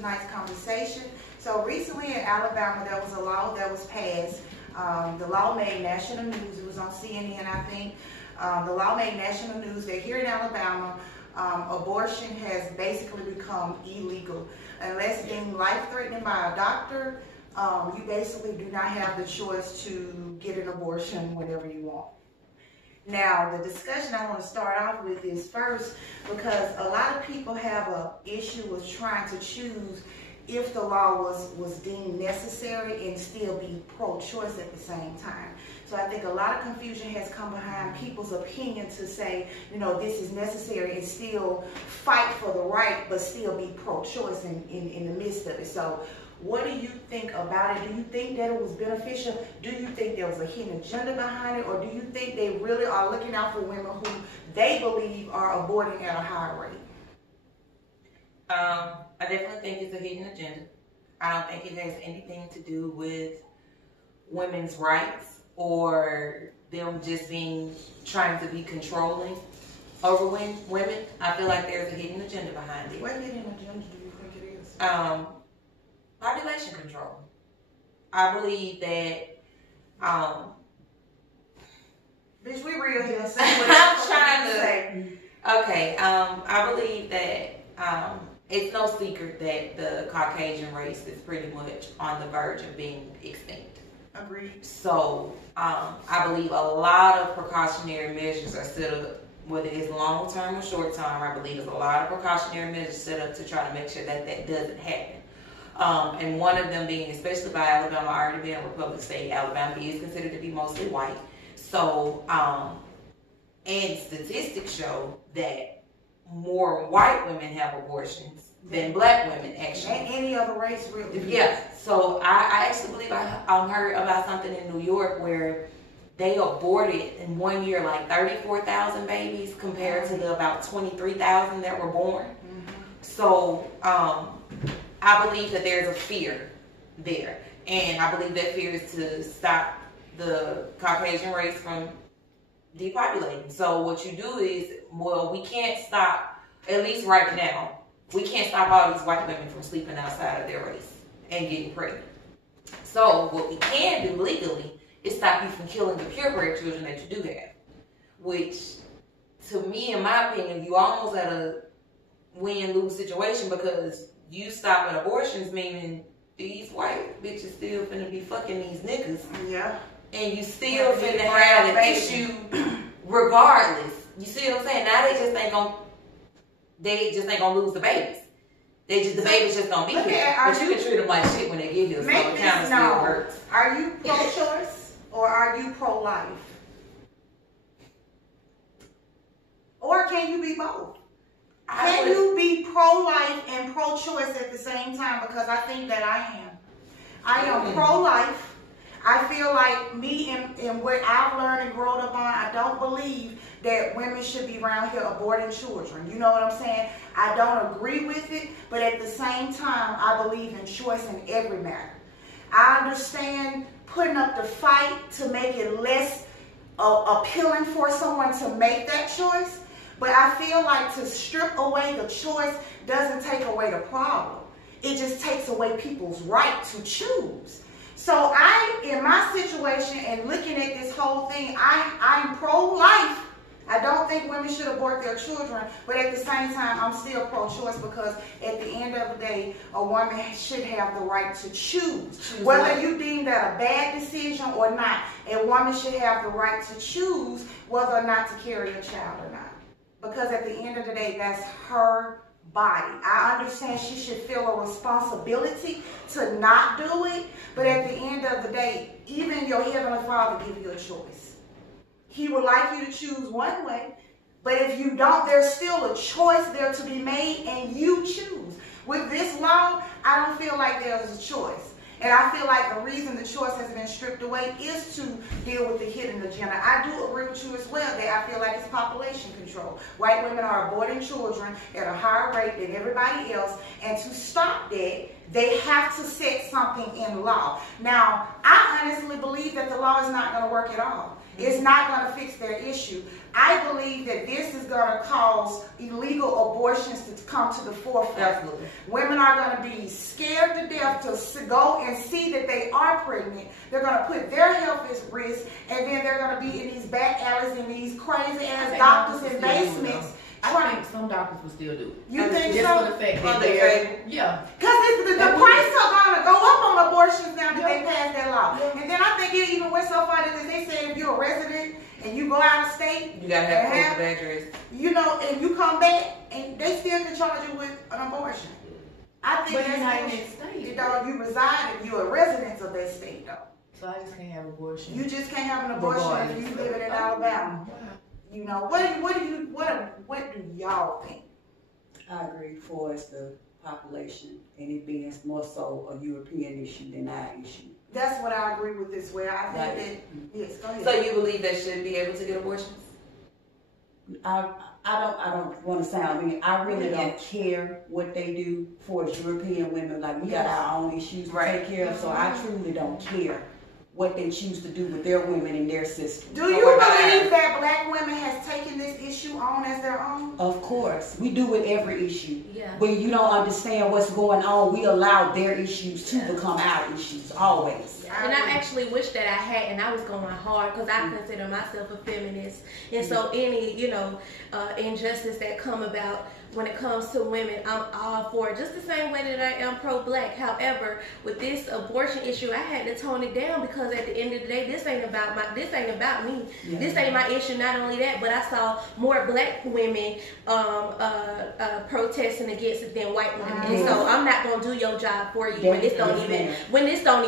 tonight's conversation. So recently in Alabama, there was a law that was passed. The law made national news. It was on CNN, I think. The law made national news that here in Alabama, abortion has basically become illegal. Unless deemed life-threatening by a doctor, you basically do not have the choice to get an abortion whenever you want. Now, the discussion I want to start off with is first, because a lot of people have an issue with trying to choose if the law was deemed necessary and still be pro-choice at the same time. So I think a lot of confusion has come behind people's opinion to say, you know, this is necessary and still fight for the right, but still be pro-choice in the midst of it. So what do you think about it? Do you think that it was beneficial? Do you think there was a hidden agenda behind it? Or do you think they really are looking out for women who they believe are aborting at a high rate? I definitely think it's a hidden agenda. I don't think it has anything to do with women's rights or them just trying to be controlling over women. I feel like there's a hidden agenda behind it. What hidden agenda do you think it is? Population control. I believe that, bitch, we real here. I'm trying to say. Okay, I believe that it's no secret that the Caucasian race is pretty much on the verge of being extinct. Agreed. So I believe a lot of precautionary measures are set up, whether it's long-term or short-term. I believe there's a lot of precautionary measures set up to try to make sure that that doesn't happen. And one of them being, especially by Alabama already being a Republican state, Alabama is considered to be mostly white. So, and statistics show that more white women have abortions than black women, actually. And any other race, really. Yeah. So I actually believe I heard about something in New York where they aborted in 1 year like 34,000 babies compared to the about 23,000 that were born. So I believe that there's a fear there. And I believe that fear is to stop the Caucasian race from depopulating. So what you do is, well, we can't stop, at least right now, we can't stop all these white women from sleeping outside of their race and getting pregnant. So what we can do legally is stop you from killing the purebred children that you do have. Which, to me, in my opinion, you almost at a win-lose situation, because you stopping abortions, meaning these white bitches still finna be fucking these niggas. Yeah. And you still finna have an issue regardless. You see what I'm saying? Now they just ain't gonna lose the babies. The babies just gonna be here. But you can treat them like shit when they get here, so it kind of still works. Are you pro-choice or are you pro-life? Or can you be both? Can you be pro-life and pro-choice at the same time? Because I think that I am. I am pro-life. I feel like me and what I've learned and grown up on, I don't believe that women should be around here aborting children. You know what I'm saying? I don't agree with it, but at the same time, I believe in choice in every matter. I understand putting up the fight to make it less appealing for someone to make that choice, but I feel like to strip away the choice doesn't take away the problem. It just takes away people's right to choose. So in my situation and looking at this whole thing, I'm pro-life. I don't think women should abort their children, but at the same time, I'm still pro-choice, because at the end of the day, a woman should have the right to choose. Whether you deem that a bad decision or not, a woman should have the right to choose whether or not to carry a child or not. Because at the end of the day, that's her body. I understand she should feel a responsibility to not do it, but at the end of the day, even your Heavenly Father gives you a choice. He would like you to choose one way, but if you don't, there's still a choice there to be made, and you choose. With this law, I don't feel like there's a choice. And I feel like the reason the choice has been stripped away is to deal with the hidden agenda. I do agree with you as well that I feel like it's population control. White women are aborting children at a higher rate than everybody else. And to stop that, they have to set something in law. Now, I honestly believe that the law is not going to work at all. It's not going to fix their issue. I believe that this is going to cause illegal abortions to come to the forefront. Absolutely. Women are going to be scared to death to go and see that they are pregnant. They're going to put their health at risk, and then they're going to be in these back alleys and these crazy ass doctors in basements. I think some doctors will still do it. You think just so? for the fact that they're, yeah. Because the price are going to go up on abortions now that they passed that law. And then I think it even went so far that they say if you're a resident and you go out of state, you gotta have proof of address. You know, and you come back and they still can charge you with an abortion. I think you're not in that state. You reside, you're a resident of that state though. So I just can't have abortion. You just can't have an abortion if you live in Alabama. You know, what do y'all think? I agree for us the population and it being more so a European issue than our issue. That's what I agree with as well. I think that yes, go ahead. So you believe they should be able to get abortions? I don't want to sound mean. I really don't care what they do for us European women. Like we got our own issues to take care of, so I truly don't care what they choose to do with their women in their system. Do you believe that black women has taken this issue on as their own? Of course. We do with every issue. Yeah. When you don't understand what's going on, we allow their issues to become our issues, always. And I actually wish that I had, and I was going hard because I consider myself a feminist. And so any, injustice that come about when it comes to women, I'm all for it. Just the same way that I am pro-black. However, with this abortion issue, I had to tone it down because at the end of the day, this ain't about me. Yeah. This ain't my issue. Not only that, but I saw more black women protesting against it than white women. And so I'm not gonna do your job for you when this don't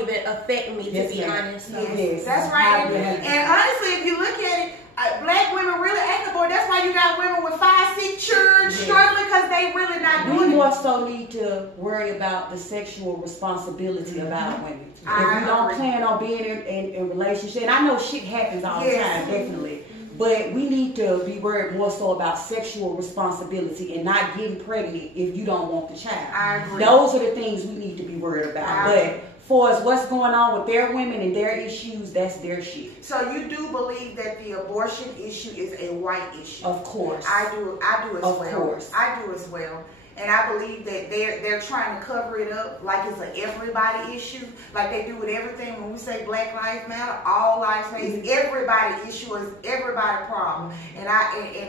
even affect me. To be honest. Yes, that's right. And honestly, if you look at it, black women really ain't aboard. That's why you got women with 5, 6 children struggling because they really not doing it. We more so need to worry about the sexual responsibility of our women. If you don't plan on being in relationship, and I know shit happens all the time, definitely. But we need to be worried more so about sexual responsibility and not getting pregnant if you don't want the child. I agree. Those are the things we need to be worried about. But for us, what's going on with their women and their issues, that's their shit. So you do believe that the abortion issue is a white issue? Of course. I do as well. Of course. I do as well. And I believe that they're trying to cover it up like it's an everybody issue, like they do with everything. When we say Black Lives Matter, all lives matter. It's everybody issue, is everybody problem, and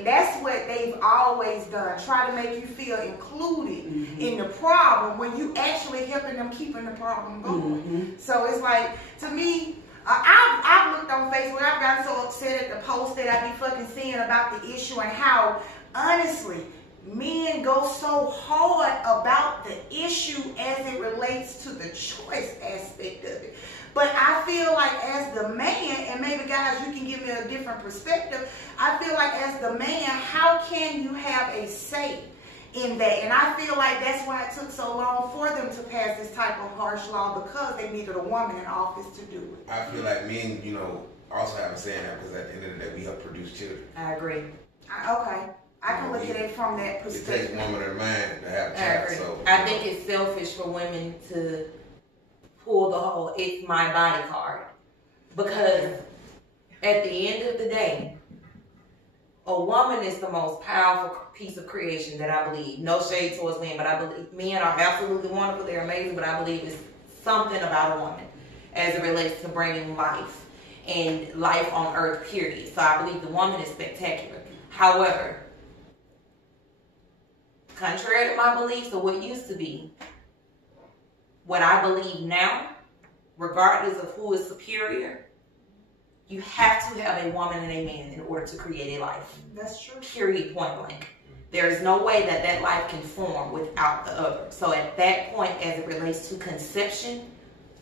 that's what they've always done. Try to make you feel included in the problem when you actually helping them keeping the problem going. So it's like, to me, I've looked on Facebook. I've gotten so upset at the post that I be fucking seeing about the issue and how honestly men go so hard about the issue as it relates to the choice aspect of it. But I feel like as the man, and maybe guys you can give me a different perspective, I feel like as the man, how can you have a say in that? And I feel like that's why it took so long for them to pass this type of harsh law, because they needed a woman in office to do it. I feel like men, also have a say in that, because at the end of the day, we help produce children. I agree. Okay. I can look at it from that perspective. It takes a woman or a man to have a child. So I think it's selfish for women to pull the whole "it's my body" card, because at the end of the day, a woman is the most powerful piece of creation that I believe. No shade towards men, but I believe men are absolutely wonderful. They're amazing, but I believe it's something about a woman as it relates to bringing life and life on earth, period. So I believe the woman is spectacular. However, contrary to my beliefs of what used to be, what I believe now, regardless of who is superior, you have to have a woman and a man in order to create a life. That's true. Period, point blank. There is no way that life can form without the other. So at that point, as it relates to conception,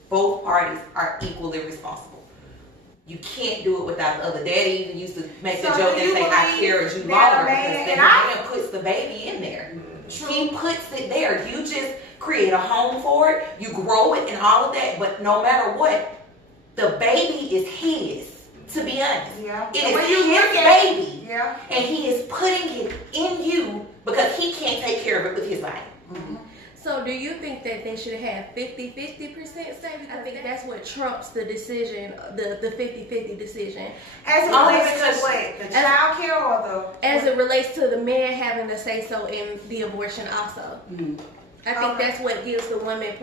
both parties are equally responsible. You can't do it without the other. Daddy even used to make the joke and say, I carried you longer, because the man puts the baby in there. He puts it there. You just create a home for it. You grow it and all of that. But no matter what, the baby is his, to be honest. Yeah. It is his baby. Yeah. And he is putting it in you because he can't take care of it with his body. So do you think that they should have 50% say? Because I think that's what trumps the decision, the 50-50 decision. As it relates to what? The child care or the... As it relates to the man having to say so in the abortion also. I think that's what gives the women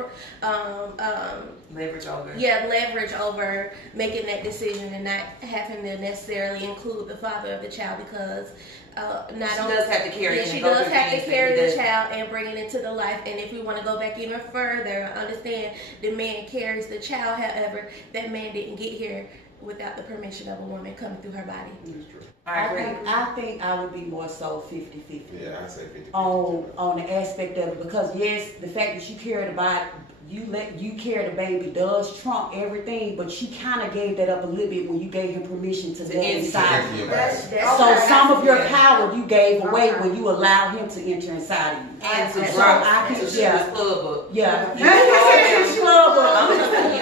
leverage over. Yeah, leverage over making that decision and not having to necessarily include the father of the child because she does have to carry it. She does have to carry the child and bring it into the life. And if we want to go back even further, understand the man carries the child. However, that man didn't get here without the permission of a woman coming through her body. That's true. I think I would be more so 50-50. Yeah, I say 50. On the aspect of it, because yes, the fact that you carry the body, you carry the baby does trump everything, but she kind of gave that up a little bit when you gave him permission to go inside you. So some of your power you gave away when you allowed him to enter inside of you. And to So drop I can, to his club up. yeah. You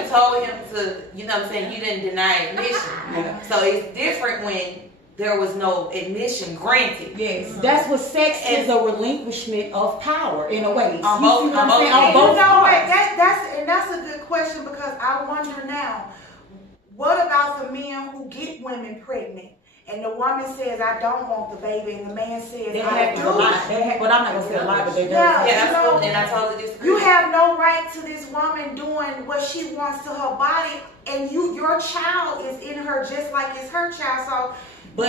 told him to, you know what I'm saying, you didn't deny admission. Yeah. So it's different when there was no admission granted. Yes, that's what sex is, a relinquishment of power in a way. On both parts. That's a good question because I wonder now, what about the men who get women pregnant? And the woman says, I don't want the baby, and the man says, I do. But I'm not going to say a lot, but they do. Yeah, absolutely, and I totally disagree. You have no right to this woman doing what she wants to her body, and your child is in her just like it's her child. So, but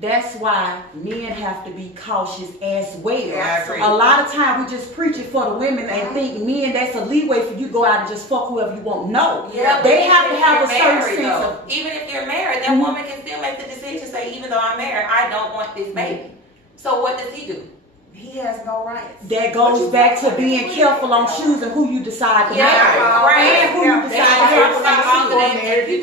that's why men have to be cautious as well. Yeah, I agree. A lot of time we just preach it for the women and think men, that's a leeway for you to go out and just fuck whoever you want. No, yeah, they have to have a certain sense of. Even if you're married, that woman can still make the decision, say, even though I'm married, I don't want this baby. So what does he do? He has no rights. That goes back to being careful on choosing who you decide to marry. And who you decide to marry.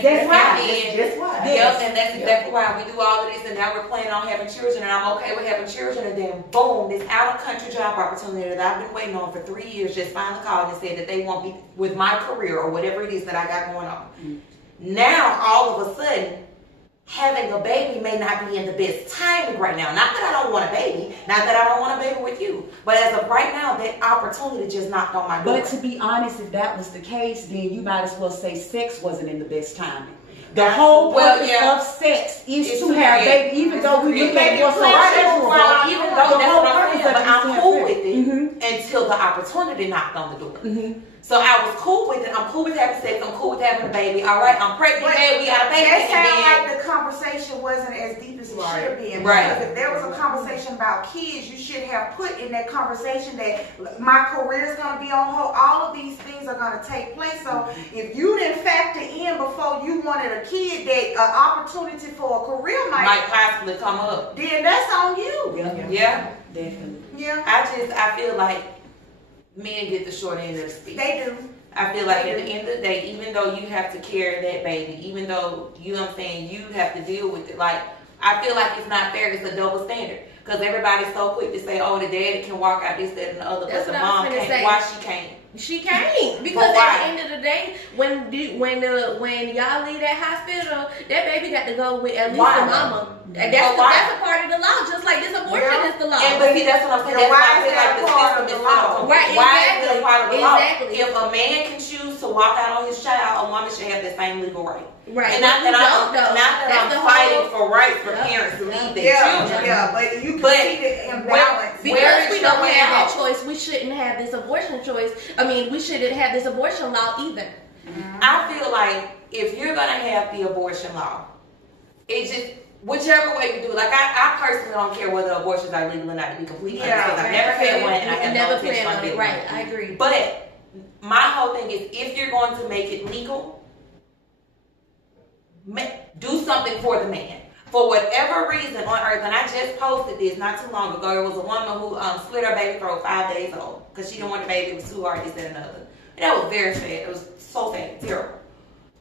That's right. Yep, and that's exactly why we do all of this, and now we're planning on having children, and I'm okay with having children, and then boom, this out-of-country job opportunity that I've been waiting on for 3 years just finally called and said that they want me with my career or whatever it is that I got going on. Now, all of a sudden, having a baby may not be in the best timing right now. Not that I don't want a baby, not that I don't want a baby with you, but as of right now, that opportunity just knocked on my door. But to be honest, if that was the case, then you might as well say sex wasn't in the best timing. The whole purpose of sex is to have baby, even though we look at what's so even though that's what I'm saying, but I'm cool with it until the opportunity knocked on the door. So I was cool with it. I'm cool with having sex. I'm cool with having a baby. All right, I'm pregnant. We got a baby. That sounds like the conversation wasn't as deep as it should have been. Right. Because if there was a conversation about kids, you should have put in that conversation that my career is going to be on hold. All of these things are going to take place. So if you didn't factor in before you wanted a kid that an opportunity for a career might possibly come up, then that's on you. Yeah. Definitely. Yeah. I feel like men get the short end of the stick. They do. I feel like at the end of the day, even though you have to carry that baby, even though, you know what I'm saying, you have to deal with it. Like, I feel like it's not fair. It's a double standard. Because everybody's so quick to say, oh, the daddy can walk out this, that, and the other, but the mom can't. Why she can't? She can't, because at the end of the day, when y'all leave that hospital, that baby got to go with at least the mama. And that's a part of the law, just like this abortion is the law. And but see, that's what I'm saying. That's why I feel like the system is law. Right, why is it a part of the law? Exactly. If a man can choose to walk out on his child, a woman should have the same legal right. Right. And not that I'm fighting for rights for parents to leave their children. Yeah, but you can see the imbalance. Because we don't have that choice, we shouldn't have this abortion choice. I mean, we shouldn't have this abortion law either. I feel like if you're gonna have the abortion law, it just whichever way you do it. Like I personally don't care whether abortions are legal or not, to be completely honest. I've never had one, and I have no intention on getting one. Right, I agree. But my whole thing is, if you're going to make it legal, do something for the man. For whatever reason on earth, and I just posted this not too long ago, there was a woman who split her baby throat 5 days old because she didn't want the baby. It was too hard, this, that, and another. And that was very sad. It was so sad, terrible.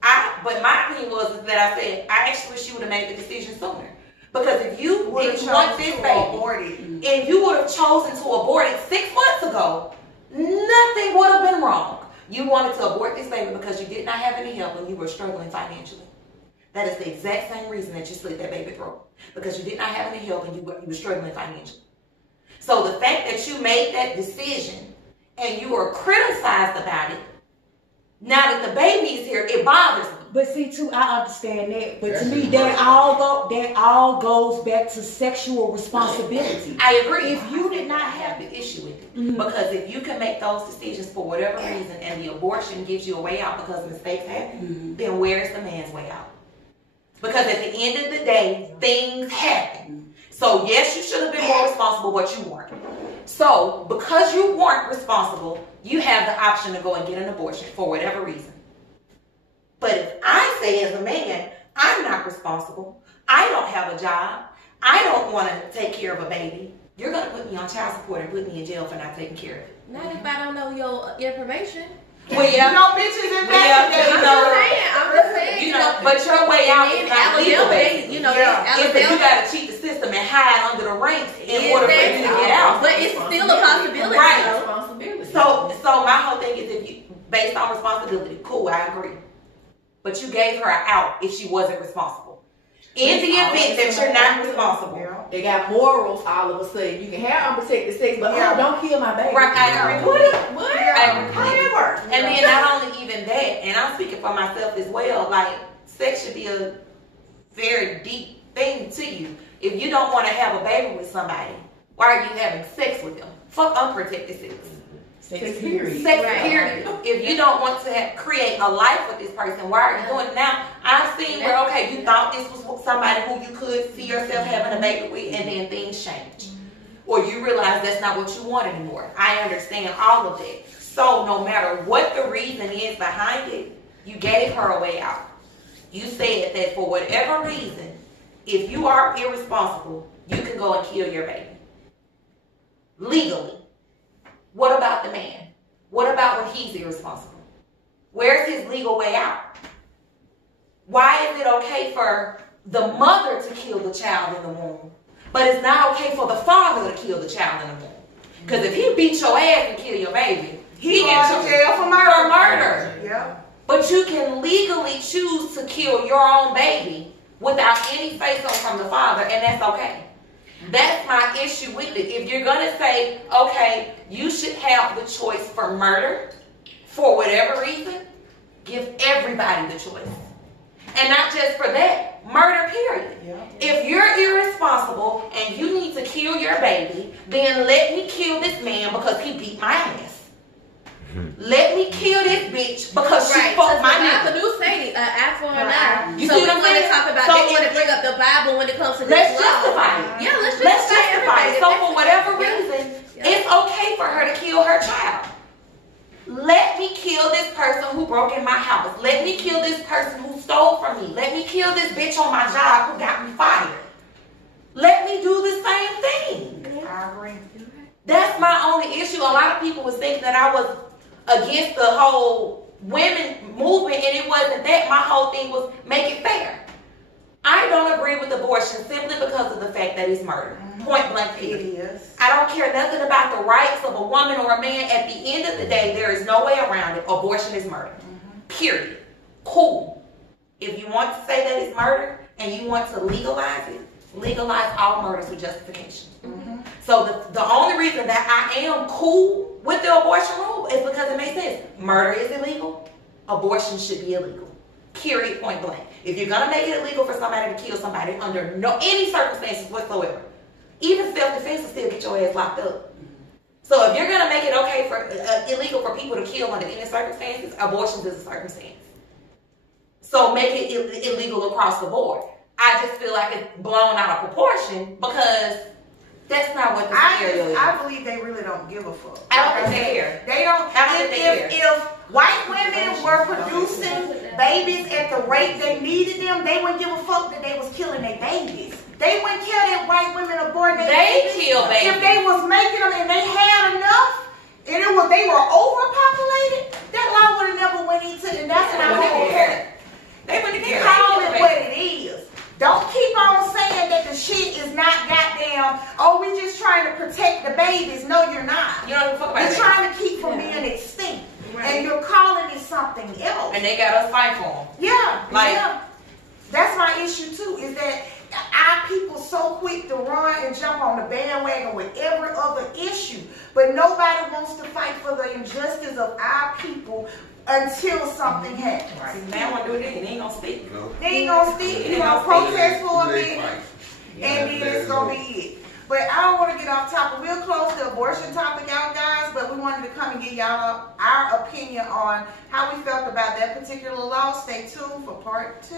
But my opinion was that I said, I actually wish she would have made the decision sooner. Because if you didn't want this baby, and you would have chosen to abort it 6 months ago, nothing would have been wrong. You wanted to abort this baby because you did not have any help and you were struggling financially. That is the exact same reason that you slit that baby throat. Because you did not have any help and you were struggling financially. So the fact that you made that decision and you are criticized about it, now that the baby is here, it bothers me. But see, too, I understand that. But to me, that all goes back to sexual responsibility. I agree. If you did not have the issue with it, because if you can make those decisions for whatever reason, and the abortion gives you a way out because mistakes happen, then where's the man's way out? Because at the end of the day, things happen. So yes, you should have been more responsible, but you weren't. So because you weren't responsible, you have the option to go and get an abortion for whatever reason. But if I say as a man, I'm not responsible, I don't have a job, I don't want to take care of a baby, you're going to put me on child support and put me in jail for not taking care of it. Not if I don't know your information. Well, yeah. You know, bitches investigate. I'm just saying, you know, but your way out is not legal. You know, If you got to cheat the system and hide under the ranks in order for you to get out. But it's still a possibility. Right. So my whole thing is, if you, based on responsibility, cool, I agree. But you gave her an out if she wasn't responsible. In the event that you're not responsible. They got morals all of a sudden. You can have unprotected sex, but don't kill my baby. Right, I agree. What? However. And then not only even that, and I'm speaking for myself as well, like, sex should be a very deep thing to you. If you don't want to have a baby with somebody, why are you having sex with them? Fuck unprotected sex. Sex period. Sex period. If you don't want to create a life with this person, why are you doing it? Now, I've seen where, okay, you thought this was somebody who you could see yourself having a baby with, and then things change. Or you realize that's not what you want anymore. I understand all of that. So no matter what the reason is behind it, you gave her a way out. You said that for whatever reason, if you are irresponsible, you can go and kill your baby. Legally. What about the man? What about when he's irresponsible? Where's his legal way out? Why is it okay for the mother to kill the child in the womb, but it's not okay for the father to kill the child in the womb? Because if he beat your ass and kill your baby, he gets to jail for murder. Yeah. But you can legally choose to kill your own baby without any say-so from the father, and that's okay. That's my issue with it. If you're going to say, okay, you should have the choice for murder for whatever reason, give everybody the choice. And not just for that, murder period. Yeah. If you're irresponsible and you need to kill your baby, then let me kill this man because he beat my ass. Let me kill this bitch because she fucked my nigga. The new say eye for an eye. You so see what I'm saying? Talk about, So they want to bring up the Bible when it comes to this let's law. justify it. Yeah, let's justify it. So for whatever reason, it's okay for her to kill her child. Let me kill this person who broke in my house. Let me kill this person who stole from me. Let me kill this bitch on my job who got me fired. Let me do the same thing. I agree. That's my only issue. A lot of people was thinking that I was against the whole women movement, and it wasn't that. My whole thing was make it fair. I don't agree with abortion simply because of the fact that it's murder. Point blank period. It is. I don't care nothing about the rights of a woman or a man. At the end of the day, there is no way around it. Abortion is murder. Period. Cool. If you want to say that it's murder and you want to legalize it, legalize all murders with justification. So the only reason that I am cool with the abortion rule is because it makes sense. Murder is illegal. Abortion should be illegal. Period. Point blank. If you're gonna make it illegal for somebody to kill somebody under any circumstances whatsoever, even self-defense will still get your ass locked up. So if you're gonna make it okay for illegal for people to kill under any circumstances, abortion is a circumstance. So make it illegal across the board. I just feel like it's blown out of proportion because that's not what the scenario is. I believe they really don't give a fuck. I don't think they care. They don't. If white women were producing babies at the rate they needed them, they wouldn't give a fuck that they was killing their babies. They wouldn't care that white women aborted their babies. They kill babies. If they was making them and they had enough, and they were overpopulated, that law would have never went into it. And that's not what they care. They wouldn't care. Call it what it is. Don't keep on saying that the shit is not goddamn, oh, we just trying to protect the babies. No, you're not. You don't fuck about You're trying to keep from being extinct. Right. And you're calling it something else. And they got us fight for them. Yeah. That's my issue too, is that our people so quick to run and jump on the bandwagon with every other issue, but nobody wants to fight for the injustice of our people until something happens. Right. If man want to do it, they ain't gonna speak. No. They ain't gonna speak. You gonna protest for a bit, Fight. and then it's gonna be it. But I don't want to get off topic. We'll close the abortion topic out, guys, but we wanted to come and give y'all our opinion on how we felt about that particular law. Stay tuned for part 2.